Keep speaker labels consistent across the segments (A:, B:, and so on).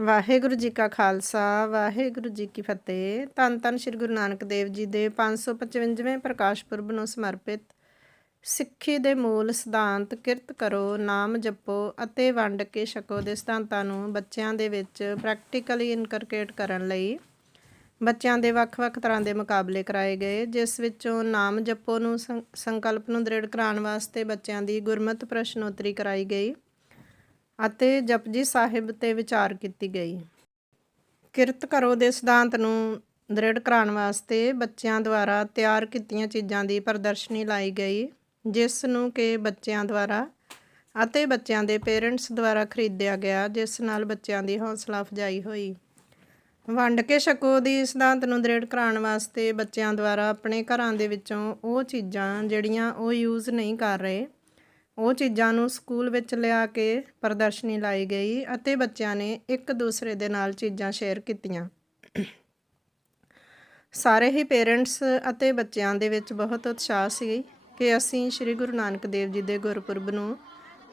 A: ਵਾਹਿਗੁਰੂ ਜੀ ਕਾ ਖਾਲਸਾ, ਵਾਹਿਗੁਰੂ ਜੀ ਕੀ ਫਤਿਹ। ਧੰਨ ਧੰਨ ਸ੍ਰੀ ਗੁਰੂ ਨਾਨਕ ਦੇਵ ਜੀ ਦੇ 555ਵੇਂ ਪ੍ਰਕਾਸ਼ ਪੁਰਬ ਨੂੰ ਸਮਰਪਿਤ ਸਿੱਖੀ ਦੇ ਮੂਲ ਸਿਧਾਂਤ ਕਿਰਤ ਕਰੋ, ਨਾਮ ਜਪੋ ਅਤੇ ਵੰਡ ਕੇ ਛਕੋ ਦੇ ਸਿਧਾਂਤਾਂ ਨੂੰ ਬੱਚਿਆਂ ਦੇ ਵਿੱਚ ਪ੍ਰੈਕਟੀਕਲੀ ਇਨਕਰਕੇਟ ਕਰਨ ਲਈ ਬੱਚਿਆਂ ਦੇ ਵੱਖ-ਵੱਖ ਤਰ੍ਹਾਂ ਦੇ ਮੁਕਾਬਲੇ ਕਰਾਏ ਗਏ, ਜਿਸ ਵਿੱਚੋਂ ਨਾਮ ਜਪੋ ਨੂੰ ਸੰਕਲਪ ਨੂੰ ਦ੍ਰਿੜ ਕਰਾਉਣ ਵਾਸਤੇ ਬੱਚਿਆਂ ਦੀ ਗੁਰਮਤਿ ਪ੍ਰਸ਼ਨੋਤਰੀ ਕਰਾਈ ਗਈ। ਅਤੇ ਜਪਜੀ ਸਾਹਿਬ ਤੇ ਵਿਚਾਰ ਕੀਤੀ ਗਈ। ਕਿਰਤ ਕਰੋ ਦੇ ਸਿਧਾਂਤ ਨੂੰ ਦ੍ਰਿੜ ਕਰਾਉਣ ਵਾਸਤੇ ਬੱਚਿਆਂ ਦੁਆਰਾ ਤਿਆਰ ਕੀਤੀਆਂ ਚੀਜ਼ਾਂ ਦੀ ਪ੍ਰਦਰਸ਼ਨੀ ਲਾਈ ਗਈ, ਜਿਸ ਨੂੰ ਕਿ ਬੱਚਿਆਂ ਦੁਆਰਾ ਅਤੇ ਬੱਚਿਆਂ ਦੇ ਪੇਰੈਂਟਸ ਦੁਆਰਾ ਖਰੀਦਿਆ ਗਿਆ, ਜਿਸ ਨਾਲ ਬੱਚਿਆਂ ਦੀ ਹੌਸਲਾ ਅਫਜ਼ਾਈ ਹੋਈ। ਵੰਡ ਕੇ ਛਕੋ ਦੀ ਸਿਧਾਂਤ ਨੂੰ ਦ੍ਰਿੜ ਕਰਾਉਣ ਵਾਸਤੇ ਬੱਚਿਆਂ ਦੁਆਰਾ ਆਪਣੇ ਘਰਾਂ ਦੇ ਵਿੱਚੋਂ ਉਹ ਚੀਜ਼ਾਂ ਜਿਹੜੀਆਂ ਉਹ ਯੂਜ਼ ਨਹੀਂ ਕਰ ਰਹੇ ਉਹ ਚੀਜ਼ਾਂ ਨੂੰ ਸਕੂਲ ਵਿੱਚ ਲਿਆ ਕੇ ਪ੍ਰਦਰਸ਼ਨੀ ਲਾਈ ਗਈ ਅਤੇ ਬੱਚਿਆਂ ਨੇ ਇੱਕ ਦੂਸਰੇ ਦੇ ਨਾਲ ਚੀਜ਼ਾਂ ਸ਼ੇਅਰ ਕੀਤੀਆਂ। ਸਾਰੇ ਹੀ ਪੇਰੈਂਟਸ ਅਤੇ ਬੱਚਿਆਂ ਦੇ ਵਿੱਚ ਬਹੁਤ ਉਤਸ਼ਾਹ ਸੀ ਕਿ ਅਸੀਂ ਸ੍ਰੀ ਗੁਰੂ ਨਾਨਕ ਦੇਵ ਜੀ ਦੇ ਗੁਰਪੁਰਬ ਨੂੰ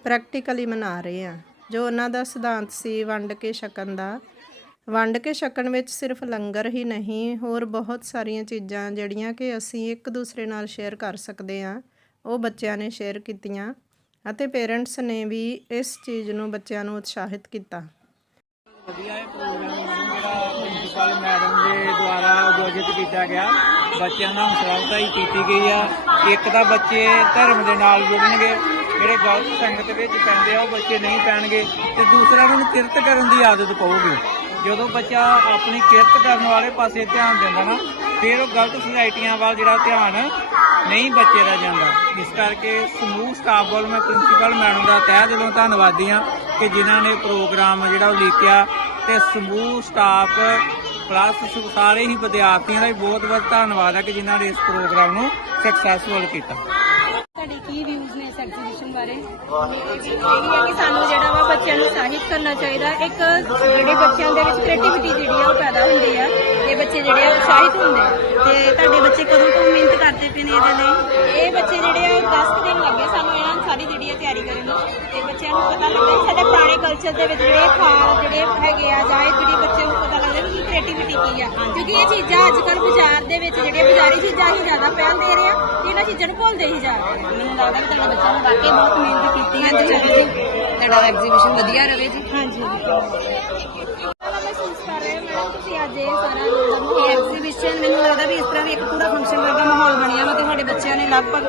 A: ਪ੍ਰੈਕਟੀਕਲੀ ਮਨਾ ਰਹੇ ਹਾਂ। ਜੋ ਉਹਨਾਂ ਦਾ ਸਿਧਾਂਤ ਸੀ, ਵੰਡ ਕੇ ਛਕਣ ਦਾ। ਵੰਡ ਕੇ ਛਕਣ ਵਿੱਚ ਸਿਰਫ ਲੰਗਰ ਹੀ ਨਹੀਂ, ਹੋਰ ਬਹੁਤ ਸਾਰੀਆਂ ਚੀਜ਼ਾਂ ਜਿਹੜੀਆਂ ਕਿ ਅਸੀਂ ਇੱਕ ਦੂਸਰੇ ਨਾਲ ਸ਼ੇਅਰ ਕਰ ਸਕਦੇ ਹਾਂ, ਉਹ ਬੱਚਿਆਂ ਨੇ ਸ਼ੇਅਰ ਕੀਤੀਆਂ। ਅਤੇ ਪੇਰੈਂਟਸ ਨੇ ਵੀ ਇਸ ਚੀਜ਼ ਨੂੰ ਬੱਚਿਆਂ ਨੂੰ ਉਤਸ਼ਾਹਿਤ ਕੀਤਾ।
B: ਵਧੀਆ ਇਹ ਪ੍ਰੋਗਰਾਮ ਜਿਹੜਾ ਪ੍ਰਿੰਸੀਪਲ ਮੈਡਮ ਦੇ ਦੁਆਰਾ ਆਯੋਜਿਤ ਕੀਤਾ ਗਿਆ। ਬੱਚਿਆਂ ਨਾਲ ਹੌਸਲਾ ਹੀ ਕੀਤੀ ਗਈ ਆ। ਇੱਕ ਤਾਂ ਬੱਚੇ ਧਰਮ ਦੇ ਨਾਲ ਜੁੜਨਗੇ, ਜਿਹੜੇ ਗਲਤ ਸੰਗਤ ਵਿੱਚ ਪੈਂਦੇ ਆ, ਉਹ ਬੱਚੇ ਨਹੀਂ ਪੈਣਗੇ ਤੇ ਦੂਸਰਾ ਉਹਨਾਂ ਨੂੰ ਕਿਰਤ ਕਰਨ ਦੀ ਆਦਤ ਪਊਗੀ। ਜਦੋਂ ਬੱਚਾ ਆਪਣੀ ਕਿਰਤ ਕਰਨ ਵਾਲੇ ਪਾਸੇ ਧਿਆਨ ਦਿੰਦਾ ਨਾ ਫਿਰ ਉਹ ਗਲਤ ਸੁਸਾਇਟੀਆਂ ਵੱਲ ਜਿਹੜਾ ਧਿਆਨ ਨਹੀਂ ਬੱਚੇ ਦਾ ਜਾਂਦਾ। ਇਸ ਕਰਕੇ ਸਮੂਹ ਸਟਾਫ ਵੱਲ ਮੈਂ ਪ੍ਰਿੰਸੀਪਲ ਮੈਡਮ ਦਾ ਤਹਿ ਦਿਲੋਂ ਧੰਨਵਾਦੀ ਹਾਂ ਕਿ ਜਿਨ੍ਹਾਂ ਨੇ ਪ੍ਰੋਗਰਾਮ ਜਿਹੜਾ ਉਹ ਲਿਖਿਆ ਤੇ ਸਮੂਹ ਸਟਾਫ ਪਲੱਸ ਸਾਰੇ ਹੀ ਵਿਦਿਆਰਥੀਆਂ ਦਾ ਵੀ ਬਹੁਤ ਬਹੁਤ ਧੰਨਵਾਦ ਹੈ ਕਿ ਜਿਨ੍ਹਾਂ ਨੇ ਇਸ ਪ੍ਰੋਗਰਾਮ ਨੂੰ ਸਕਸੈਸਫੁਲ ਕੀਤਾ।
C: ਕੀ ਵਿਊਜ਼ ਨੇ ਇਸ ਐਗਜ਼ੀਬਿਸ਼ਨ ਬਾਰੇ। ਇਹ ਹੈ ਕਿ ਸਾਨੂੰ ਜਿਹੜਾ ਵਾ ਬੱਚਿਆਂ ਨੂੰ ਸਾਹਿਤ ਕਰਨਾ ਚਾਹੀਦਾ। ਇੱਕ ਜਿਹੜੇ ਬੱਚਿਆਂ ਦੇ ਵਿੱਚ ਕ੍ਰੀਏਟੀਵਿਟੀ ਜਿਹੜੀ ਆ ਉਹ ਪੈਦਾ ਹੁੰਦੀ ਆ ਤੇ ਬੱਚੇ ਜਿਹੜੇ ਆ ਉਤਸ਼ਾਹਿਤ ਹੁੰਦੇ ਆ। ਤੇ ਤੁਹਾਡੇ ਬੱਚੇ ਕਦੋਂ ਤੋਂ ਮਿਹਨਤ ਕਰਦੇ ਪਏ ਨੇ ਇਹਦੇ ਲਈ? ਇਹ ਬੱਚੇ ਜਿਹੜੇ ਆ 10 ਕੁ ਦਿਨ ਲੱਗੇ ਸਾਨੂੰ ਇਹਨਾਂ ਨੂੰ ਸਾਰੀ ਜਿਹੜੀ ਆ ਤਿਆਰੀ ਕਰਨ ਨੂੰ। ਤੇ ਬੱਚਿਆਂ ਨੂੰ ਪਤਾ ਲੱਗਦਾ ਸਾਡੇ ਪੁਰਾਣੇ ਕਲਚਰ ਦੇ ਵਿੱਚ ਜਿਹੜੇ ਖਾਲ, ਜਿਹੜੇ ਹੈਗੇ ਆ ਜਾਂ ਇਹ ਜਿਹੜੀ ਬੱਚਿਆਂ ਨੂੰ ਪਤਾ ਲੱਗਦਾ ਕਿ ਕੀ ਆ। ਕਿਉਂਕਿ ਇਹ ਚੀਜ਼ਾਂ ਅੱਜ ਕੱਲ੍ਹ ਬਾਜ਼ਾਰ ਦੇ ਵਿੱਚ ਜਿਹੜੀਆਂ ਬਾਜ਼ਾਰੀ ਚੀਜ਼ਾਂ ਨੂੰ ਜ਼ਿਆਦਾ ਪਹਿਲ ਦੇ ਰਹੇ ਆ ਤੇ ਇਹਨਾਂ ਚੀਜ਼ਾਂ ਨੂੰ ਭੁੱਲਦੇ ਹੀ ਜਾ ਰਹੇ ਆ। ਮੈਨੂੰ ਲੱਗਦਾ ਕਿ ਤੁਹਾਡੇ ਬੱਚਿਆਂ ਨੇ ਵਾਕਈ ਬਹੁਤ ਮਿਹਨਤ ਕੀਤੀ ਹੈ। ਤੇ ਚਲੋ ਜੀ
D: ਤੁਹਾਡਾ ਐਗਜ਼ੀਬਿਸ਼ਨ ਵਧੀਆ ਰਵੇ ਜੀ।
C: ਹਾਂਜੀ। ਮੈਂ ਮਹਿਸੂਸ ਕਰ ਰਹੇ ਹਾਂ ਮੈਡਮ ਤੁਸੀਂ ਅੱਜ ਇਹ ਸਾਰਾ ਇਹ ਐਗਜ਼ੀਬਿਸ਼ਨ ਮੈਨੂੰ ਲੱਗਦਾ ਵੀ ਇਸ ਤਰ੍ਹਾਂ ਵੀ ਇੱਕ ਪੂਰਾ ਫੰਕਸ਼ਨ ਵਰਗਾ ਮਾਹੌਲ ਬਣਿਆ ਵਾ ਤੇ ਸਾਡੇ ਬੱਚਿਆਂ ਨੇ ਲਗਭਗ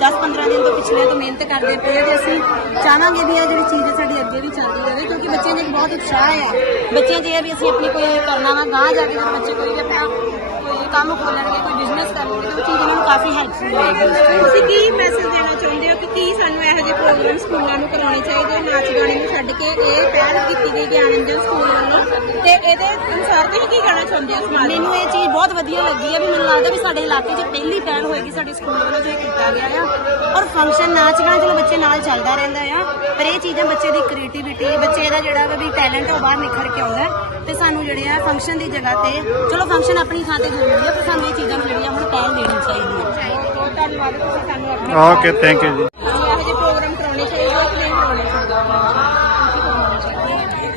C: 10-15 ਦਿਨ ਤੋਂ ਪਿਛਲੇ ਤੋਂ ਮਿਹਨਤ ਕਰਦੇ ਪਏ ਆ ਤੇ ਅਸੀਂ ਚਾਹਾਂਗੇ ਵੀ ਇਹ ਜਿਹੜੀ ਚੀਜ਼ ਹੈ ਸਾਡੀ ਅੱਗੇ ਵੀ ਚੱਲਦੀ ਰਹੇ, ਕਿਉਂਕਿ ਬੱਚਿਆਂ ਦੇ ਬਹੁਤ ਉਤਸ਼ਾਹ ਹੈ। ਬੱਚਿਆਂ ਦੇ ਇਹ ਵੀ ਅਸੀਂ ਆਪਣੀ ਕੋਈ ਕਰਨਾ ਵਾ ਗਾਂ ਜਾ ਕੇ ਬੱਚੇ ਕੋਈ ਵੀ ਆਪਣਾ ਕੋਈ ਕੰਮ ਖੋਲਣਗੇ, ਕੋਈ ਬਿਜ਼ਨਸ ਕਰਨਗੇ ਤਾਂ ਉਹਨਾਂ ਨੂੰ ਕਾਫੀ ਹੈਲਪਫੁਲ ਹੋਏਗੀ ਤੁਸੀਂ ਕੀ ਮੈਸੇਜ ਦੇਣਾ ਚਾਹੁੰਦੇ ਹੋ ਕਿ ਕੀ ਸਾਨੂੰ ਇਹੋ ਜਿਹੇ ਪ੍ਰੋਗਰਾਮ ਸਕੂਲਾਂ ਨੂੰ ਕਰਾਉਣੇ ਚਾਹੀਦੇ ਨਾਚ ਗਾਣੇ ਨੂੰ ਛੱਡ ਕੇ ਇਹ ਪਹਿਲ ਕੀਤੀ ਗਈ ਗਿਆਨੰਜਨ ਸਕੂਲ ਵੱਲੋਂ। ਤੇ ਇਹਦੇ ਅਨੁਸਾਰ ਤੁਸੀਂ ਕੀ ਕਹਿਣਾ ਚਾਹੁੰਦੇ ਹੋ ਸਮਾਜ ਮੈਨੂੰ ਇਹ ਚੀਜ਼ ਬਹੁਤ ਵਧੀਆ ਲੱਗੀ ਹੈ ਵੀ ਮੈਨੂੰ ਲੱਗਦਾ ਵੀ ਸਾਡੇ ਇਲਾਕੇ 'ਚ ਪਹਿਲੀ ਪਹਿਲ ਹੋਏਗੀ ਸਾਡੇ ਸਕੂਲ ਵੱਲੋਂ ਜੋ ਇਹ ਕੀਤਾ ਗਿਆ ਆ। ਔਰ ਫੰਕਸ਼ਨ ਨਾਚ ਗਾਣਾ ਚਲੋ ਬੱਚੇ ਨਾਲ ਚੱਲਦਾ ਰਹਿੰਦਾ ਆ, ਪਰ ਇਹ ਚੀਜ਼ਾਂ ਬੱਚੇ ਦੀ ਕ੍ਰੀਏਟੀਵਿਟੀ ਬੱਚੇ ਦਾ ਜਿਹੜਾ ਵਾ ਵੀ ਟੈਲੈਂਟ ਉਹ ਬਾਹਰ ਨਿਖਰ ਕੇ ਆਉਂਦਾ। ਤੇ ਸਾਨੂੰ ਜਿਹੜੇ ਆ ਫੰਕਸ਼ਨ ਦੀ ਜਗ੍ਹਾ ਤੇ, ਚਲੋ ਫੰਕਸ਼ਨ ਆਪਣੀ ਥਾਂ ਤੇ ਜ਼ਰੂਰੀ ਹੈ ਪਰ ਸਾਨੂੰ ਇਹ ਚੀਜ਼ਾਂ ਨੂੰ ਜਿਹੜੀਆਂ ਹੁਣ ਪਹਿਲ ਦੇਣੀ ਚਾਹੀਦੀ ਹੈ ਬਹੁਤ ਧੰਨਵਾਦ ਤੁਸੀਂ ਸਾਨੂੰ ਆਪਣੇ
E: ਓਕੇ ਥੈਂਕ ਯੂ ਜੀ।
C: ਇਹੋ ਜਿਹੇ ਪ੍ਰੋਗਰਾਮ ਕਰਾਉਣੇ ਚਾਹੀਦੇ ਕਿ ਨਹੀਂ ਕਰਾਉਣੇ ਚਾਹੀਦੇ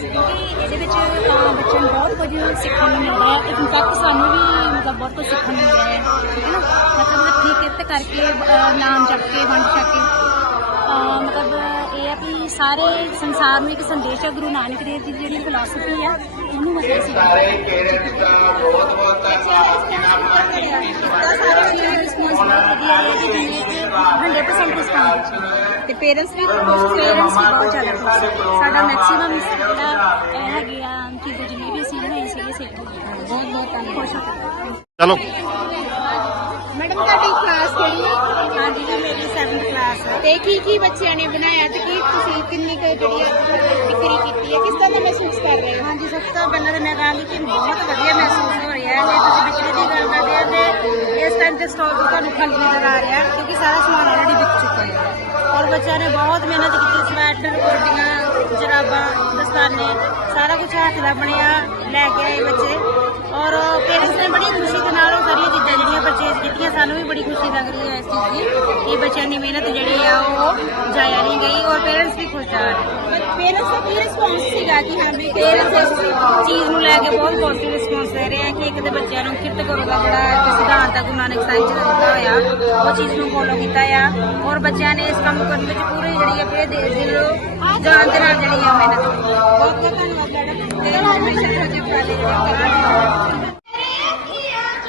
C: ਕਿਉਂਕਿ ਇਹਦੇ ਵਿੱਚ ਅਹ, ਬੱਚਿਆਂ ਨੂੰ ਬਹੁਤ ਕੁਝ ਸਿੱਖਣ ਨੂੰ ਮਿਲਦਾ ਹੈ। ਇਨਫੈਕਟ ਸਾਨੂੰ ਵੀ ਮਤਲਬ ਬਹੁਤ ਕੁਝ ਸਿੱਖਣ ਨੂੰ ਮਿਲਦਾ ਹੈ ਠੀਕ ਹੈ ਨਾ? ਮਤਲਬ ਹੱਥੀਂ ਕਿਰਤ ਕਰਕੇ ਅਹ, ਨਾਮ ਜਪ ਕੇ ਵੰਡ ਛਕ ਕੇ। ਅਹ, ਮਤਲਬ ਇਹ ਹੈ ਕਿ ਸਾਰੇ ਸੰਸਾਰ ਨੂੰ ਇੱਕ ਸੰਦੇਸ਼ ਹੈ ਗੁਰੂ ਨਾਨਕ ਦੇਵ ਜੀ ਦੀ ਜਿਹੜੀ ਫਿਲਾਸਫੀ ਆ ਉਹਨੂੰ ਮਤਲਬ ਸੀ ਸਾਰੇ ਪੇਰੈਂਟਸ ਦਾ ਬਹੁਤ ਬਹੁਤ ਧੰਨਵਾਦ ਜਿੰਨਾ ਸਾਰੇ ਰਿਸਪੌਂਸ ਬਹੁਤ ਵਧੀਆ ਹੈ ਕਿ ਦੁਨੀਆ 100% ਰਿਸਪੌਂਸ ਤੇ ਪੇਰੈਂਟਸ ਵੀ ਖੁਸ਼ ਪੇਰੈਂਟਸ ਵੀ ਬਹੁਤ ਜ਼ਿਆਦਾ ਖੁਸ਼ ਸਾਡਾ ਮੈਕਸਿਮਮ ਜਿਹੜਾ ਇਹ ਹੈਗੇ ਆ ਚੀਜ਼ਾਂ ਜਿੰਨੀ ਵੀ ਸੀ ਹੋਈ ਸੀ ਸਿੱਖ ਬਹੁਤ ਬਹੁਤ ਧੰਨਵਾਦ।
E: ਚਲੋ।
C: ਮੈਡਮ ਤੁਹਾਡੀ ਕਲਾਸ ਕਿਹੜੀ ਹੈ? ਹਾਂਜੀ ਜੀ ਮੇਰੀ 7th ਕਲਾਸ ਹੈ। ਤੇ ਕੀ ਕੀ ਬੱਚਿਆਂ ਨੇ ਬਣਾਇਆ ਤੇ ਕੀ ਤੁਸੀਂ ਕਿੰਨੀ ਕੁ ਜਿਹੜੀ ਫਿਕਰੀ ਕੀਤੀ ਹੈ? ਕਿਸ ਤਰ੍ਹਾਂ ਦਾ ਮਹਿਸੂਸ ਕਰ ਰਹੇ ਹੋ? ਹਾਂਜੀ ਸਭ ਤੋਂ ਪਹਿਲਾਂ ਤਾਂ ਮੈਂ ਕਹਾਂਗੀ ਕਿ ਬਹੁਤ ਵਧੀਆ ਮਹਿਸੂਸ ਹੋ ਰਿਹਾ ਹੈ। ਜੇ ਤੁਸੀਂ ਬਿਜਲੀ ਦੀ ਗੱਲ ਕਰਦੇ ਆ ਤੇ ਇਸ ਟਾਈਮ ਤੇ ਸਟਾਕ ਤੁਹਾਨੂੰ ਖਾਲੀ ਨਜ਼ਰ ਆ ਰਿਹਾ ਹੈ ਕਿਉਂਕਿ ਸਾਰਾ ਸਮਾਨ ਆਲਰੇਡੀ ਵਿਕ ਚੁੱਕਾ ਹੈ। ਔਰ ਬੱਚਿਆਂ ਨੇ ਬਹੁਤ ਮਿਹਨਤ ਕੀਤੀ ਸਵੈਟਰ ਕੋਟੀਆਂ ਜਰਾਬਾਂ ਦਸਤਾਨੇ ਸਾਰਾ ਕੁਝ ਹੱਥ ਦਾ ਬਣਿਆ ਲੈ ਕੇ ਆਏ ਬੱਚੇ। ਔਰ ਪੇਰੈਂਟਸ ਨੇ ਬੜੀ ਖੁਸ਼ੀ ਦੇ ਨਾਲ ਉਹ ਸਾਰੀਆਂ ਚੀਜ਼ਾਂ ਜਿਹੜੀਆਂ ਪਰਚੇਜ਼ ਕੀਤੀਆਂ ਸਾਨੂੰ ਵੀ ਬੜੀ ਖੁਸ਼ੀ ਲੱਗ ਰਹੀ ਹੈ ਇਸ ਚੀਜ਼ ਦੀ ਕਿ ਬੱਚਿਆਂ ਦੀ ਮਿਹਨਤ ਜਿਹੜੀ ਆ ਉਹ ਜਾਇਆ ਨਹੀਂ ਗਈ ਔਰ ਪੇਰੈਂਟਸ ਵੀ ਖੁਸ਼ ਆ ਪੇਰੈਂਟਸ ਦਾ ਕੀ ਰਿਸਪੌਂਸ ਸੀਗਾ ਕਿ ਹਾਂ ਵੀ ਪੇਰੈਂਟਸ ਇਸ ਚੀਜ਼ ਨੂੰ ਲੈ ਕੇ ਬਹੁਤ ਪੋਜ਼ਿਟਿਵ ਰਿਸਪੌਂਸ ਦੇ ਰਹੇ ਆ ਕਿ ਇੱਕ ਦੇ ਬੱਚਿਆਂ ਨੂੰ ਕਿਰਤ ਕਰੋ ਦਾ ਇੱਕ ਸਿਧਾਂਤ ਆ ਗੁਰੂ ਨਾਨਕ ਸਾਹਿਬ ਜੀ ਦਾ ਦਿੱਤਾ ਹੋਇਆ। ਉਹ ਚੀਜ਼ ਨੂੰ ਫੋਲੋ ਕੀਤਾ ਆ। ਔਰ ਬੱਚਿਆਂ ਨੇ ਇਸ ਕੰਮ ਕਰਨ ਵਿੱਚ ਪੂਰੀ ਜਿਹੜੀ ਆਪਣੇ ਦੇਸ਼ ਦੀ ਨਾਲ ਜਿਹੜੀ ਆ ਕੀਤੀ ਬਹੁਤ ਬਹੁਤ ਧੰਨਵਾਦ ਮੈਡਮ। ਤੇ ਹਮੇਸ਼ਾ ਇਹੋ ਜਿਹੇ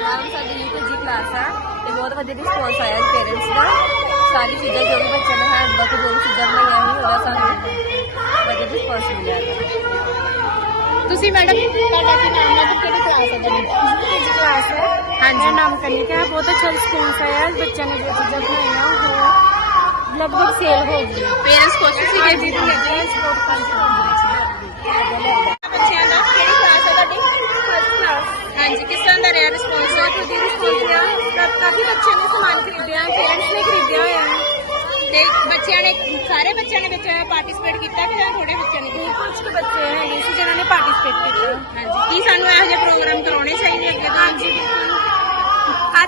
D: ਮੈਮ ਸਾਡੀ ਯੂਕੇ ਜੀ ਕਲਾਸ ਆ। ਤੇ ਬਹੁਤ ਵਧੀਆ ਰਿਸਪੌਂਸ ਆਇਆ ਪੇਰੈਂਟਸ ਦਾ। ਸਾਰੀ ਚੀਜ਼ਾਂ ਜੋ ਵੀ ਬੱਚੇ ਨੇ ਹੈਂਡ ਵਰਕ ਜੋ ਚੀਜ਼ਾਂ ਬਣਾਈਆਂ ਸੀ ਉਹਦਾ ਸਾਨੂੰ ਵਧੀਆ ਰਿਸਪੌਂਸ ਮਿਲਿਆ ਹੈ
C: ਤੁਸੀਂ ਮੈਡਮ ਤੁਹਾਡਾ ਕੀ ਨਾਮ ਹੈ? ਕਿਹੜੀ ਕਲਾਸ ਹੈ ਤੁਹਾਡੀ ਜੀ ਕਲਾਸ ਹੈ। ਹਾਂਜੀ। ਨਾਮ ਕਨਿਕਾ ਹੈ। ਬਹੁਤ ਅੱਛਾ ਰਿਸਪੌਂਸ ਆਇਆ। ਬੱਚਿਆਂ ਨੇ ਜੋ ਚੀਜ਼ਾਂ ਬਣਾਈਆਂ ਉਹ ਲਗਭਗ ਸੇਲ ਹੋ ਗਈ। ਪੇਰੈਂਟਸ ਖੁਸ਼ ਸੀਗੇ ਜੀ ਬੱਚਿਆਂ ਦਾ ਕਿਹੜੀ ਕਲਾਸ ਹੈ ਤੁਹਾਡੀ? ਫਸਟ ਕਲਾਸ ਹਾਂਜੀ ਕਿਸ ਤਰ੍ਹਾਂ ਦਾ ਰਿਹਾ ਰਿਸਪੌਂਸ ਹੈ ਤੁਹਾਡੀ ਰਿਸਪੌਂਸ ਰਿਹਾ। ਕਾਫੀ ਬੱਚਿਆਂ ਨੇ ਸਮਾਨ ਖਰੀਦਿਆ ਪੇਰੈਂਟਸ ਨੇ ਖਰੀਦਿਆ ਹੋਇਆ। ਹੈ ਤੇ ਬੱਚਿਆਂ ਨੇ ਸਾਰੇ ਬੱਚਿਆਂ ਨੇ ਵਿੱਚ ਪਾਰਟਿਸਿਪੇਟ ਕੀਤਾ ਕਿ ਜਾਂ ਥੋੜੇ ਬੱਚਿਆਂ ਨੇ ਕੁਝ ਕੁ ਬੱਚੇ ਹੈਗੇ ਸੀ ਜਿਨ੍ਹਾਂ ਨੇ ਪਾਰਟਿਸਿਪੇਟ ਕੀਤਾ। ਹਾਂਜੀ ਕੀ ਸਾਨੂੰ ਇਹੋ ਜਿਹੇ ਪ੍ਰੋਗਰਾਮ ਕਰਾਉਣੇ ਚਾਹੀਦੇ ਅੱਗੇ ਤੋਂ? ਹਾਂਜੀ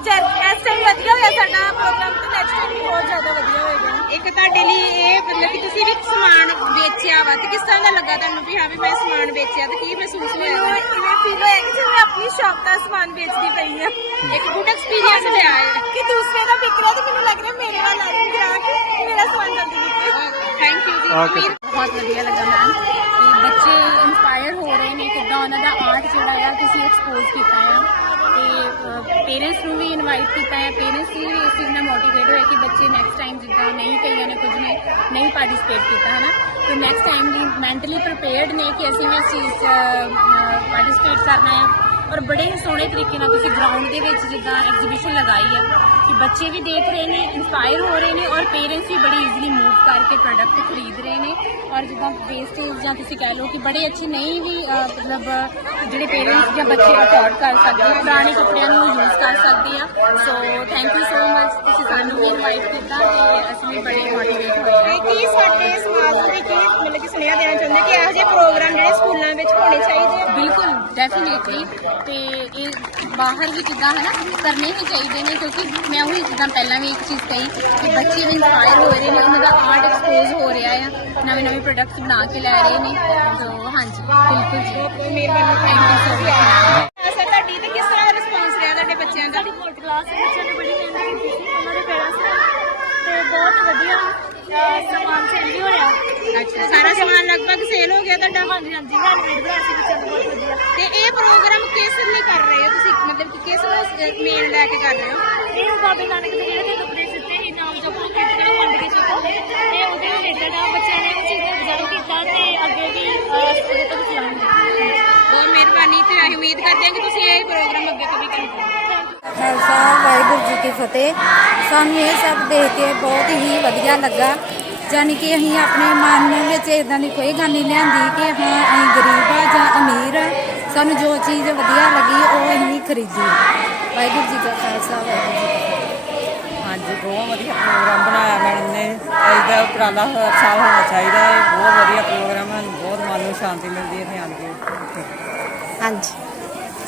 C: ਅੱਜ ਇਸ ਟਾਈਮ ਵਧੀਆ ਹੋਇਆ ਸਾਡਾ ਪ੍ਰੋਗਰਾਮ ਤੇ ਨੈਕਸਟ ਟਾਈਮ ਵੀ ਬਹੁਤ ਜ਼ਿਆਦਾ ਵਧੀਆ ਹੋਏਗਾ। ਇੱਕ ਤੁਹਾਡੇ ਲਈ ਇਹ ਮਤਲਬ ਕਿ ਤੁਸੀਂ ਵੀ ਸਮਾਨ ਵੇਚਿਆ ਵਾ ਤੇ ਕਿਸ ਤਰ੍ਹਾਂ ਦਾ ਲੱਗਾ ਤੁਹਾਨੂੰ ਵੀ ਹਾਂ ਵੀ ਮੈਂ ਸਮਾਨ ਵੇਚਿਆ ਤੇ ਕੀ ਮਹਿਸੂਸ ਹੋਇਆ? ਮੈਨੂੰ ਇਵੇਂ ਫੀਲ ਹੋਇਆ ਕਿ ਜਿਵੇਂ ਮੈਂ ਆਪਣੀ ਸ਼ਾਪ ਦਾ ਸਮਾਨ ਵੇਚਦੀ ਪਈ ਆ। ਇੱਕ ਗੁੱਡ ਐਕਸਪੀਰੀਅੰਸ ਰਿਹਾ ਹੈ ਕਿ ਦੂਸਰੇ ਦਾ ਵਿਕ ਰਿਹਾ ਤੇ ਮੈਨੂੰ ਲੱਗ ਰਿਹਾ ਮੇਰੇ ਵੱਲ ਆਏ ਗ੍ਰਾਹਕ ਮੇਰਾ ਸਮਾਨ ਜਲਦੀ ਵਿਕੇ ਥੈਂਕ ਯੂ ਜੀ।
D: ਬਹੁਤ ਵਧੀਆ ਲੱਗਾ ਮੈਮ ਕਿ ਬੱਚੇ ਇਨਸਪਾਇਰ ਹੋ ਰਹੇ ਨੇ ਕਿੱਦਾਂ ਉਹਨਾਂ ਦਾ ਆਰਟ ਜਿਹੜਾ ਆ ਤੁਸੀਂ ਐਕਸਪੋਜ਼ ਕੀਤਾ ਆ। ਤੇ ਪੇਰੈਂਟਸ ਨੂੰ ਵੀ ਇਨਵਾਈਟ ਕੀਤਾ ਹੈ ਪੇਰੈਂਟਸ ਵੀ ਇਸ ਚੀਜ਼ ਨਾਲ ਮੋਟੀਵੇਟ ਹੋਏ ਕਿ ਬੱਚੇ ਨੈਕਸਟ ਟਾਈਮ ਜਿੱਦਾਂ ਨਹੀਂ ਕਈਆਂ ਨੇ ਕੁਝ ਨੇ ਨਹੀਂ ਪਾਰਟਿਸਿਪੇਟ ਕੀਤਾ ਹੈ ਨਾ ਤੇ ਨੈਕਸਟ ਟਾਈਮ ਵੀ ਮੈਂਟਲੀ ਪ੍ਰੀਪੇਅਰਡ ਨੇ ਕਿ ਅਸੀਂ ਵੀ ਇਸ ਚੀਜ਼ 'ਚ ਪਾਰਟਿਸਿਪੇਟ ਕਰਨਾ ਹੈ ਔਰ ਬੜੇ ਹੀ ਸੋਹਣੇ ਤਰੀਕੇ ਨਾਲ ਤੁਸੀਂ ਗਰਾਊਂਡ ਦੇ ਵਿੱਚ ਜਿੱਦਾਂ ਐਗਜ਼ੀਬਿਸ਼ਨ ਲਗਾਈ ਹੈ ਕਿ ਬੱਚੇ ਵੀ ਦੇਖ ਰਹੇ ਨੇ ਇਨਸਪਾਇਰ ਹੋ ਰਹੇ ਨੇ ਔਰ ਪੇਰੈਂਟਸ ਵੀ ਬੜੀ ਈਜ਼ੀਲੀ ਮੂਵ ਕਰਕੇ ਪ੍ਰੋਡਕਟ ਖਰੀਦ ਰਹੇ ਨੇ। ਔਰ ਜਿੱਦਾਂ ਵੇਸਟੇਜ ਜਾਂ ਤੁਸੀਂ ਕਹਿ ਲਓ ਕਿ ਬੜੇ ਅੱਛੇ ਨਹੀਂ ਵੀ ਅਹ, ਮਤਲਬ ਜਿਹੜੇ ਪੇਰੈਂਟਸ ਜਾਂ ਬੱਚੇ ਅਫੋਰਡ ਕਰ ਸਕਦੇ ਪੁਰਾਣੇ ਕੱਪੜਿਆਂ ਨੂੰ use so thank you so much ਤੁਸੀਂ ਸਾਨੂੰ ਵੀ ਇਨਵਾਈਟ ਕੀਤਾ ਤੇ ਅਸੀਂ ਵੀ ਬੜੇ ਮੋਟੀਵੇਟ ਹੋਏ ਹਾਂ
C: ਕੀ ਸਾਡੇ ਸਮਾਜ ਕੀ ਮਤਲਬ ਕਿ ਸੁਨੇਹਾ ਦੇਣਾ ਚਾਹੁੰਦੇ ਕਿ ਇਹੋ ਜਿਹੇ ਪ੍ਰੋਗਰਾਮ ਜਿਹੜੇ ਸਕੂਲਾਂ ਵਿੱਚ ਹੋਣੇ ਚਾਹੀਦੇ ਆ
D: ਬਿਲਕੁਲ ਡੈਫੀਨੇਟਲੀ ਤੇ ਇਹ ਬਾਹਰ ਵੀ ਜਿੱਦਾਂ ਹੈ ਨਾ ਕਰਨੇ ਹੀ ਚਾਹੀਦੇ ਨੇ ਕਿਉਂਕਿ ਮੈਂ ਉਹੀ ਜਿੱਦਾਂ ਪਹਿਲਾਂ ਵੀ ਇੱਕ ਚੀਜ਼ ਕਹੀ ਕਿ ਬੱਚੇ ਵੀ ਇਨਸਪਾਇਰ ਹੋ ਰਹੇ ਨੇ ਉਹਨਾਂ ਦਾ ਆਰਟ ਐਕਸਪੋਜ਼ ਹੋ ਰਿਹਾ ਆ ਨਵੇਂ ਨਵੇਂ ਪ੍ਰੋਡਕਟਸ ਬਣਾ ਕੇ ਲੈ ਰਹੇ ਨੇ ਸੋ ਹਾਂਜੀ ਬਿਲਕੁਲ ਜੀ
C: ਮਿਹਰਬਾਨੀ
D: ਥੈਂਕ ਯੂ ਸੋ ਮਚ
C: ਅੱਛਾ ਤੁਹਾਡੀ ਤੇ ਕਿਸ ਤਰ੍ਹਾਂ ਦਾ ਰਿਸਪੌਂਸ ਰਿਹਾ ਤੁਹਾਡੇ ਬੱਚਿਆਂ ਦਾ
E: ਫੋਰਥ ਕਲਾਸ ਦੇ ਬੱਚਿਆਂ ਨੇ ਬੜੀ ਮਿਹਨਤ ਕੀਤੀ ਸੀ ਉਹਨਾਂ ਦੇ ਪੇਰੈਂਟਸ ਨੇ ਤੇ ਬਹੁਤ ਵਧੀਆ ਅਹ, ਸਮਾਨ ਸੇਲ ਵੀ ਹੋਇਆ
C: ਅੱਛਾ ਸਾਰਾ ਸਮਾਨ ਲਗਭਗ ਸੇਲ ਹੋ ਗਿਆ ਤੁਹਾਡਾ।
E: ਹਾਂਜੀ ਹਾਂਜੀ ਹੈਂਡਮੇਡ ਬਣਾਇਆ ਸੀ ਬੱਚਿਆਂ ਨੇ ਬਹੁਤ ਵਧੀਆ
C: ਤੇ ਇਹ ਪ੍ਰੋਗਰਾਮ ਕਿਸ ਲਈ ਕਰ ਰਹੇ ਹੋ ਤੁਸੀਂ? ਮਤਲਬ ਕਿ ਕਿਸ ਨੂੰ ਮੇਨ ਲੈ ਕੇ ਕਰ ਰਹੇ ਹੋ?
E: ਇਹ ਬਾਬੇ ਨਾਨਕ ਦੇ ਜਿਹੜੇ ਤੇ ਕੱਪੜੇ ਸਿੱਤੇ ਸੀ ਨਾਮ ਜੋ ਕਿ ਕਿਤਨਾ ਵੰਡ ਕੇ ਚੁੱਕੇ ਤੇ ਉਹਦੇ ਰਿਲੇਟਡ ਆ। ਬੱਚਿਆਂ ਨੇ ਉਹ ਚੀਜ਼ ਨੂੰ ਰਿਜ਼ਲਟ ਕੀਤਾ ਤੇ ਅੱਗੇ ਵੀ ਸਕੂਲ ਤੱਕ ਚਲਾਉਣਗੇ
C: ਬਹੁਤ ਮਿਹਰਬਾਨੀ ਤੇ ਅਸੀਂ ਉਮੀਦ ਕਰਦੇ ਹਾਂ ਕਿ ਤੁਸੀਂ ਇਹ ਪ੍ਰੋਗਰਾਮ ਅੱਗੇ ਤੋਂ ਵੀ ਕਰੋ
F: ਖਾਲਸਾ ਵਾਹਿਗੁਰੂ ਜੀ ਕੀ ਫਤਿਹ। ਸਾਨੂੰ ਇਹ ਸਭ ਦੇਖ ਕੇ ਬਹੁਤ ਹੀ ਵਧੀਆ ਲੱਗਾ। ਯਾਨੀ ਕਿ ਅਸੀਂ ਆਪਣੇ ਮਨ ਵਿੱਚ ਇਦਾਂ ਦੀ ਕੋਈ ਗੱਲ ਨਹੀਂ ਲਿਆਂਦੀ ਕਿ ਹਾਂ ਅਸੀਂ ਗਰੀਬ ਆ ਜਾਂ ਅਮੀਰ ਆ ਸਾਨੂੰ ਜੋ ਚੀਜ਼ ਵਧੀਆ ਲੱਗੀ ਉਹ ਅਸੀਂ ਖਰੀਦੀ। ਵਾਹਿਗੁਰੂ ਜੀ ਕਾ ਖਾਲਸਾ ਵਾਹਿਗੁਰੂ ਜੀ ਕੀ ਫਤਿਹ।
G: ਹਾਂਜੀ ਬਹੁਤ ਵਧੀਆ ਪ੍ਰੋਗਰਾਮ ਬਣਾਇਆ ਮੈਡਮ ਨੇ। ਇਹਦਾ ਉਪਰਾਲਾ ਹਰ ਸਾਲ ਹੋਣਾ ਚਾਹੀਦਾ ਹੈ। ਬਹੁਤ ਵਧੀਆ ਪ੍ਰੋਗਰਾਮ ਹੈ। ਬਹੁਤ ਮਨ ਨੂੰ ਸ਼ਾਂਤੀ ਮਿਲਦੀ ਹੈ ਇੱਥੇ ਆਣ ਕੇ
A: ਹਾਂਜੀ।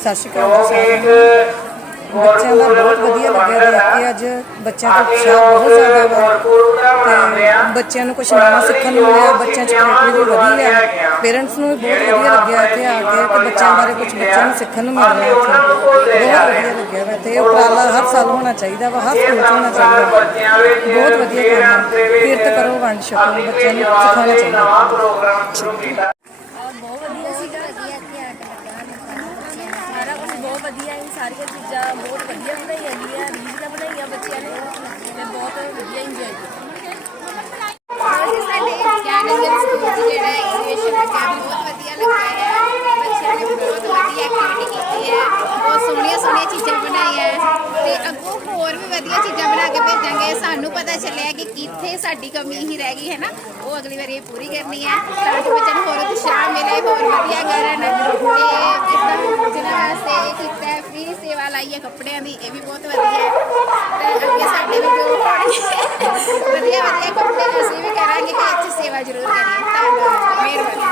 G: ਸਤਿ ਸ਼੍ਰੀ ਅਕਾਲ ਜੀ ਸਾਰਿਆਂ ਨੂੰ। ਬੱਚਿਆਂ ਦਾ ਬਹੁਤ ਵਧੀਆ ਲੱਗਿਆ ਦੇਖ ਕੇ। ਅੱਜ ਬੱਚਿਆਂ ਦਾ ਉਤਸ਼ਾਹ ਬਹੁਤ ਜ਼ਿਆਦਾ ਵਾ। ਤੇ ਬੱਚਿਆਂ ਨੂੰ ਕੁਝ ਨਵਾਂ ਸਿੱਖਣ ਨੂੰ ਮਿਲਿਆ, ਬੱਚਿਆਂ 'ਚ ਕ੍ਰੀਏਟਿਵਿਟੀ ਵਧੀ ਹੈ ਪੇਰੈਂਟਸ ਨੂੰ ਵੀ ਬਹੁਤ ਵਧੀਆ ਲੱਗਿਆ ਇੱਥੇ ਆ ਕੇ ਕਿ ਬੱਚਿਆਂ ਬਾਰੇ ਕੁਝ ਬੱਚਿਆਂ ਨੂੰ ਸਿੱਖਣ ਨੂੰ ਮਿਲ ਰਿਹਾ ਇੱਥੇ। ਬਹੁਤ ਵਧੀਆ ਲੱਗਿਆ ਵਾ ਤੇ ਇਹ ਉਪਰਾਲਾ ਹਰ ਸਾਲ ਹੋਣਾ ਚਾਹੀਦਾ ਵਾ, ਹਰ ਸਕੂਲ 'ਚ ਹੋਣਾ ਚਾਹੀਦਾ ਵਾ। ਬਹੁਤ ਵਧੀਆ ਕੰਮ ਹੈ ਕਿਰਤ ਕਰੋ ਵੰਡ ਛਕੋ, ਬੱਚਿਆਂ ਨੂੰ ਸਿਖਾਉਣਾ ਚਾਹੀਦਾ
D: ਬਹੁਤ ਵਧੀਆ ਸੀਗਾ ਵਧੀਆ ਇੱਥੇ ਆ ਕੇ ਲੱਗਾ ਸਾਰਾ ਕੁਝ ਬਹੁਤ ਵਧੀਆ ਹੈ ਸਾਰੀਆਂ ਚੀਜ਼ਾਂ ਬਹੁਤ ਵਧੀਆ ਬਣਾਈਆਂ ਗਈਆਂ ਰੀਝ ਬਣਾਈਆਂ ਬੱਚਿਆਂ ਨੇ ਤੇ ਬਹੁਤ ਵਧੀਆ ਇੰਜੋਏ ਕੀਤਾ
H: ਸਾਡੇ ਗਿਆਨੰਦਨ ਸਕੂਲ 'ਚ ਜਿਹੜਾ ਐਗਜ਼ੀਬਿਸ਼ਨ ਲੱਗਿਆ ਬਹੁਤ ਵਧੀਆ ਲੱਗਾ ਹੈ ਬੱਚਿਆਂ ਨੇ ਬਹੁਤ ਵਧੀਆ ਐਕਟੀਵਿਟੀ ਕੀਤੀ ਹੈ ਬਹੁਤ ਸੋਹਣੀਆਂ ਸੋਹਣੀਆਂ ਚੀਜ਼ਾਂ ਬਣਾਈਆਂ ਹੈ ਤੇ ਅੱਗੋਂ ਹੋਰ ਵੀ ਵਧੀਆ ਚੀਜ਼ਾਂ ਬਣਾ ਕੇ ਭੇਜਾਂਗੇ ਸਾਨੂੰ ਪਤਾ ਚੱਲਿਆ ਕਿ ਕਿੱਥੇ ਸਾਡੀ ਕਮੀ ਹੀ ਰਹਿ ਗਈ ਹੈ ਨਾ ਉਹ ਅਗਲੀ ਵਾਰੀ ਪੂਰੀ ਕਰਨੀ ਹੈ ਤਾਂ ਕਿ ਬੱਚਿਆਂ ਨੂੰ ਹੋਰ ਉਤਸ਼ਾਹ ਮਿਲੇ ਹੋਰ ਵਧੀਆ ਕਰਨ ਤੇ ਇਦਾਂ ਜਿਹਨਾਂ ਵਾਸਤੇ ਇਹ ਕੀਤਾ ਹੈ ਫ੍ਰੀ ਸੇਵਾ ਲਾਈ ਹੈ ਕੱਪੜਿਆਂ ਦੀ ਇਹ ਵੀ ਬਹੁਤ ਵਧੀਆ ਹੈ ਤੇ ਅੱਗੇ ਸਾਡੇ ਵੀ ਜੋ ਹੋਣਗੇ ਵਧੀਆ ਵਧੀਆ ਕੱਪੜੇ ਅਸੀਂ ਵੀ ਕਰਾਂਗੇ ਕਿ ਇੱਥੇ ਸੇਵਾ ਜ਼ਰੂਰ ਕਰੀਏ ਧੰਨਵਾਦ ਮਿਹਰਬਾਨੀ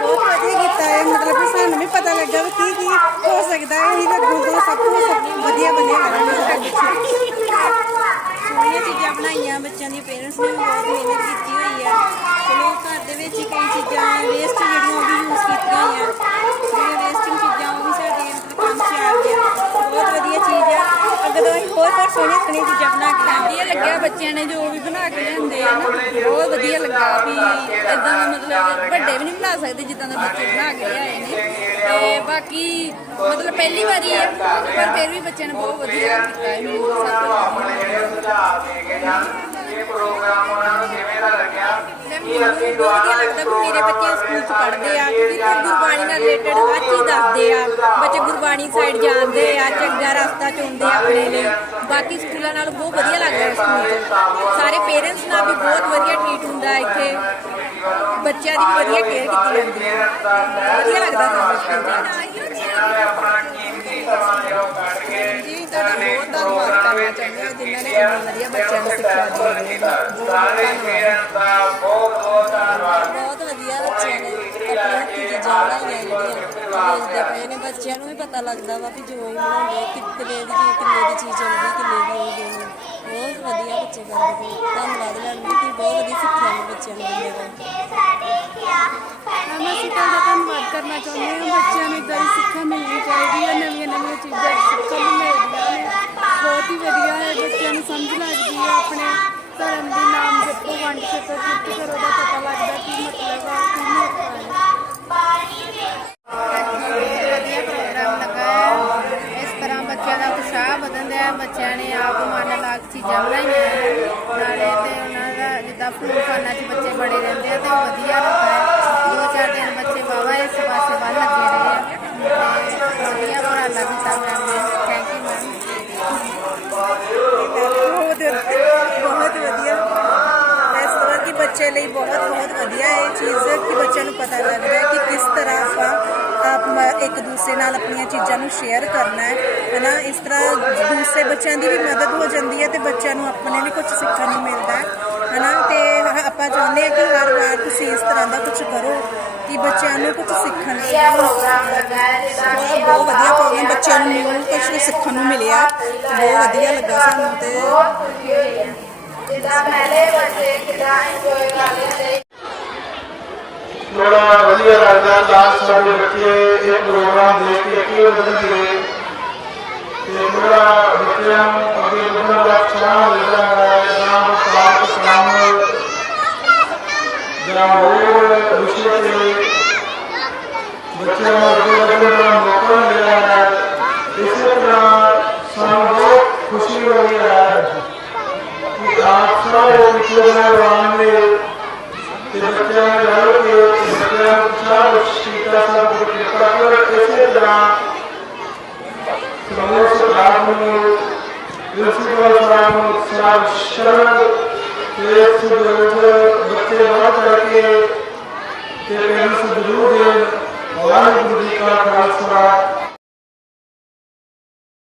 G: ਬਹੁਤ ਵਧੀਆ ਕੀਤਾ ਹੈ ਮਤਲਬ ਕਿ ਸਾਨੂੰ ਵੀ ਪਤਾ ਲੱਗਾ ਵੀ ਕੀ ਕੀ ਹੋ ਸਕਦਾ ਹੈ ਅਸੀਂ ਲੱਗੂ ਤੋਂ ਸਭ ਕੁਝ ਵਧੀਆ ਵਧੀਆ ਕਰਾਂਗੇ ਸਾਡੇ
C: ਸੋਹਣੀਆਂ ਚੀਜ਼ਾਂ ਬਣਾਈਆਂ, ਬੱਚਿਆਂ ਦੀ ਪੇਰੈਂਟਸ ਨੇ ਵੀ ਬਹੁਤ ਮਿਹਨਤ ਕੀਤੀ ਹੋਈ ਹੈ। ਚਲੋ ਘਰ ਦੇ ਵਿੱਚ ਹੀ ਕਈ ਚੀਜ਼ਾਂ ਵੇਸਟ ਜਿਹੜੀਆਂ ਉਹ ਵੀ ਯੂਜ਼ ਕੀਤੀਆਂ ਹੋਈਆਂ। ਜਿਹੜੀਆਂ ਵੇਸਟਿੰਗ ਚੀਜ਼ਾਂ ਉਹ ਵੀ ਸਾਡੇ ਮਤਲਬ ਕੰਮ 'ਚ ਆ ਗਈਆਂ। ਬਹੁਤ ਵਧੀਆ ਚੀਜ਼ ਆ ਅੱਗੇ ਤੋਂ ਅਸੀਂ ਹੋਰ ਹੋਰ ਸੋਹਣੀਆਂ ਸੋਹਣੀਆਂ ਚੀਜ਼ਾਂ ਬਣਾ ਕੇ ਲਿਆਵਾਂਗੇ
F: ਵਧੀਆ ਲੱਗਿਆ ਬੱਚਿਆਂ ਨੇ ਜੋ ਵੀ ਬਣਾ ਕੇ ਲਿਆਂਦੇ ਆ ਨਾ। ਬਹੁਤ ਵਧੀਆ ਲੱਗਾ ਵੀ ਇਦਾਂ ਦਾ ਮਤਲਬ ਵੱਡੇ ਵੀ ਨਹੀਂ ਬਣਾ ਸਕਦੇ ਜਿੱਦਾਂ ਦਾ ਬੱਚੇ ਬਣਾ ਕੇ ਲਿਆਏ ਨੇ। ਤੇ ਬਾਕੀ ਮਤਲਬ ਪਹਿਲੀ ਵਾਰੀ ਹੈ ਪਰ ਫਿਰ ਵੀ ਬੱਚਿਆਂ ਨੇ ਬਹੁਤ ਵਧੀਆ ਕੀਤਾ ਹੈ ਮੈਨੂੰ ਤਾਂ ਸਭ ਤੋਂ ਵਧੀਆ ਮੈਨੂੰ ਵੀ ਬਹੁਤ ਵਧੀਆ ਲੱਗਦਾ ਵੀ ਮੇਰੇ ਬੱਚੇ ਸਕੂਲ 'ਚ ਪੜ੍ਹਦੇ ਆ ਗੁਰਬਾਣੀ ਨਾਲ ਰਿਲੇਟਡ ਹਰ ਚੀਜ਼ ਦੱਸਦੇ ਆ। ਬੱਚੇ ਗੁਰਬਾਣੀ ਸਾਈਡ ਜਾਂਦੇ ਆ ਚੰਗਾ ਰਸਤਾ ਚੁਣਦੇ ਆ ਆਪਣੇ ਲਈ। ਬਾਕੀ ਸਕੂਲਾਂ ਨਾਲੋਂ ਬਹੁਤ ਵਧੀਆ ਲੱਗਦਾ ਸਕੂਲ ਸਾਰੇ ਪੇਰੈਂਟਸ ਨਾਲ ਵੀ ਬਹੁਤ ਵਧੀਆ ਟ੍ਰੀਟ ਹੁੰਦਾ ਇੱਥੇ। ਬੱਚਿਆਂ ਦੀ ਵਧੀਆ ਕੇਅਰ ਕੀਤੀ ਜਾਂਦੀ ਹੈ। ਵਧੀਆ ਲੱਗਦਾ ਸਾਨੂੰ ਸਕੂਲ 'ਚ
G: ਜੀ ਤੁਹਾਡਾ ਬਹੁਤ ਧੰਨਵਾਦ ਕਰਨਾ ਚਾਹੁੰਦੇ ਹਾਂ ਜਿਨ੍ਹਾਂ ਨੇ ਇੰਨੀ ਵਧੀਆ ਬੱਚਿਆਂ ਨੂੰ ਸਿੱਖਿਆ ਦਿੱਤੀ। ਹੈ ਬਹੁਤ ਧੰਨਵਾਦ।
F: ਬਹੁਤ ਵਧੀਆ ਬੱਚਿਆਂ ਨੇ ਆਪਣੇ ਹੱਥੀਂ ਚੀਜ਼ਾਂ ਜਿਹੜੀਆਂ ਵੇਚਦੇ ਪਏ ਨੇ। ਬੱਚਿਆਂ ਨੂੰ ਵੀ ਪਤਾ ਲੱਗਦਾ ਵਾ ਵੀ ਜੋ ਹੀ ਬਣਾਉਂਦੇ ਕਿ ਕਿੰਨੇ ਦੀ ਚੀਜ਼ ਕਿੰਨੇ ਦੀ ਚੀਜ਼ ਆਉਂਦੀ ਕਿੰਨੇ ਦੀ ਨਹੀਂ ਬਹੁਤ ਵਧੀਆ ਬੱਚੇ ਕਰਦੇ ਪਏ। ਧੰਨਵਾਦ ਮੈਡਮ ਕਿ ਬਹੁਤ ਵਧੀਆ ਸਿੱਖਿਆ ਨੂੰ ਬੱਚਿਆਂ ਨੂੰ ਦਿੰਦੇ ਪਏ
G: ਮੈਂ ਸਿੱਖਣ ਦਾ ਧੰਨਵਾਦ ਕਰਨਾ ਚਾਹੁੰਦੀ ਹਾਂ। ਬੱਚਿਆਂ ਨੂੰ ਇਦਾਂ ਦੀ ਸਿੱਖਿਆ ਮਿਲਣੀ ਚਾਹੀਦੀ ਹੈ। ਨਵੀਆਂ ਨਵੀਆਂ ਚੀਜ਼ਾਂ ਸਿੱਖਣ ਨੂੰ ਮਿਲਦੀਆਂ ਨੇ। ਬਹੁਤ ਹੀ ਵਧੀਆ ਹੈ। ਬੱਚਿਆਂ ਨੂੰ ਸਮਝ ਲੱਗਦੀ ਹੈ। ਆਪਣੇ ਧਰਮ ਦੇ ਨਾਮ ਜਪੋ, ਵੰਡ ਛਕੋ ਕਿਰਤ ਕਰੋ ਦਾ ਪਤਾ ਲੱਗਦਾ ਕੀ ਮਤਲਬ ਆ, ਕੀ ਮਹੱਤਵ ਹੈ
H: ਬੱਚਿਆਂ ਨੇ ਆਪ ਮਨ ਲਾ ਕੇ ਚੀਜ਼ਾਂ ਬਣਾਈਆਂ ਨਾਲੇ ਤੇ ਉਹਨਾਂ ਦਾ ਜਿੱਦਾਂ ਫੂਡ ਖਾਣਾ 'ਚ ਬੱਚੇ ਬੜੇ ਰਹਿੰਦੇ ਆ ਤੇ ਉਹ ਵਧੀਆ ਲੱਗਾ ਹੈ। ਦੋ ਚਾਰ ਦਿਨ ਬੱਚੇ ਵਾਵਾ ਇਸ ਪਾਸੇ ਵੱਲ ਲੱਗੇ ਰਹੇ ਆ। ਤੇ ਵਧੀਆ ਉਪਰਾਲਾ ਕੀਤਾ ਮੈਮ ਨੇ। ਥੈਂਕ ਯੂ ਮੈਮ
G: ਬਹੁਤ ਬਹੁਤ ਵਧੀਆ। ਇਸ ਤਰ੍ਹਾਂ ਕਿ ਬੱਚੇ ਲਈ ਬਹੁਤ ਬਹੁਤ ਵਧੀਆ ਇਹ ਚੀਜ਼ ਕਿ ਬੱਚਿਆਂ ਨੂੰ ਪਤਾ ਲੱਗਦਾ ਹੈ ਕਿ ਕਿਸ ਤਰ੍ਹਾਂ ਆਪਾਂ ਇੱਕ ਦੂਸਰੇ ਨਾਲ ਆਪਣੀਆਂ ਚੀਜ਼ਾਂ ਨੂੰ ਸ਼ੇਅਰ ਕਰਨਾ ਹੈ, ਹਨਾ? ਇਸ ਤਰ੍ਹਾਂ ਦੂਸਰੇ ਬੱਚਿਆਂ ਦੀ ਵੀ ਮਦਦ ਹੋ ਜਾਂਦੀ ਹੈ ਤੇ ਬੱਚਿਆਂ ਨੂੰ ਆਪਣੇ ਵੀ ਕੁਝ ਸਿੱਖਣ ਨੂੰ ਮਿਲਦਾ ਹੈ, ਹਨਾ? ਤੇ ਆਪਾਂ ਚਾਹੁੰਦੇ ਹਾਂ ਕਿ ਹਰ ਵਾਰ ਤੁਸੀਂ ਇਸ ਤਰ੍ਹਾਂ ਦਾ ਕੁਝ ਕਰੋ ਕਿ ਬੱਚਿਆਂ ਨੂੰ ਕੁਝ ਸਿੱਖਣ ਨੂੰ ਬਹੁਤ ਵਧੀਆ ਪ੍ਰੋਗਰਾਮ ਬੱਚਿਆਂ ਨੂੰ ਨਿਊ ਕੁਝ ਸਿੱਖਣ ਨੂੰ ਮਿਲਿਆ। ਬਹੁਤ ਵਧੀਆ ਲੱਗਾ ਸਾਨੂੰ ਤੇ।
I: ਬੜਾ ਵਧੀਆ ਬੱਚੇ ਇਹ ਪ੍ਰੋਗਰਾਮ ਦੇਖ ਕੇ ਅੱਗੇ ਵਧਣਗੇ ਤੇ ਬੜਾ ਬੱਚਿਆਂ ਨੂੰ ਅੱਗੇ ਵਧਣ ਦਾ ਉਤਸ਼ਾਹ ਮਿਲਦਾ ਹੈ ਜਨਾਬ ਸਾਥ ਸਲਾਮ ਜਨਾਬ ਹੋਰ ਵਿਸ਼ੇ ਤੇ ਬੱਚਿਆਂ ਨੂੰ ਅੱਗੇ ਵਧਣ ਦਾ ਮੌਕਾ ਮਿਲਿਆ ਹੈ ਇਸੇ ਤਰ੍ਹਾਂ ਸਾਨੂੰ ਬਹੁਤ ਖੁਸ਼ੀ ਹੋ ਰਹੀ ਹੈ ਕਿ ਆਪ ਸਾਰੇ ਵਿਚਲੇ ਰਵਾਨ ਨੇ ਤੇ ਬੱਚਿਆਂ ਨੇ ਰਲ ਕੇ ਬੱਚਿਆਂ ਨੂੰ ਚਾਹ ਸ਼ੀਤਾ ਸਾਹਿਬ ਦੀ ਕਿਰਪਾ ਕਰ ਤੇ ਸੁਦੋਜ ਬੱਚੇ ਬਹੁਤ ਕਰਕੇ ਤੇ ਮੈਨੂੰ ਸੁਧਰੂ ਦੇ ਵਾਹਿਗੁਰੂ ਜੀ ਕਾ ਖਾਲਸਾ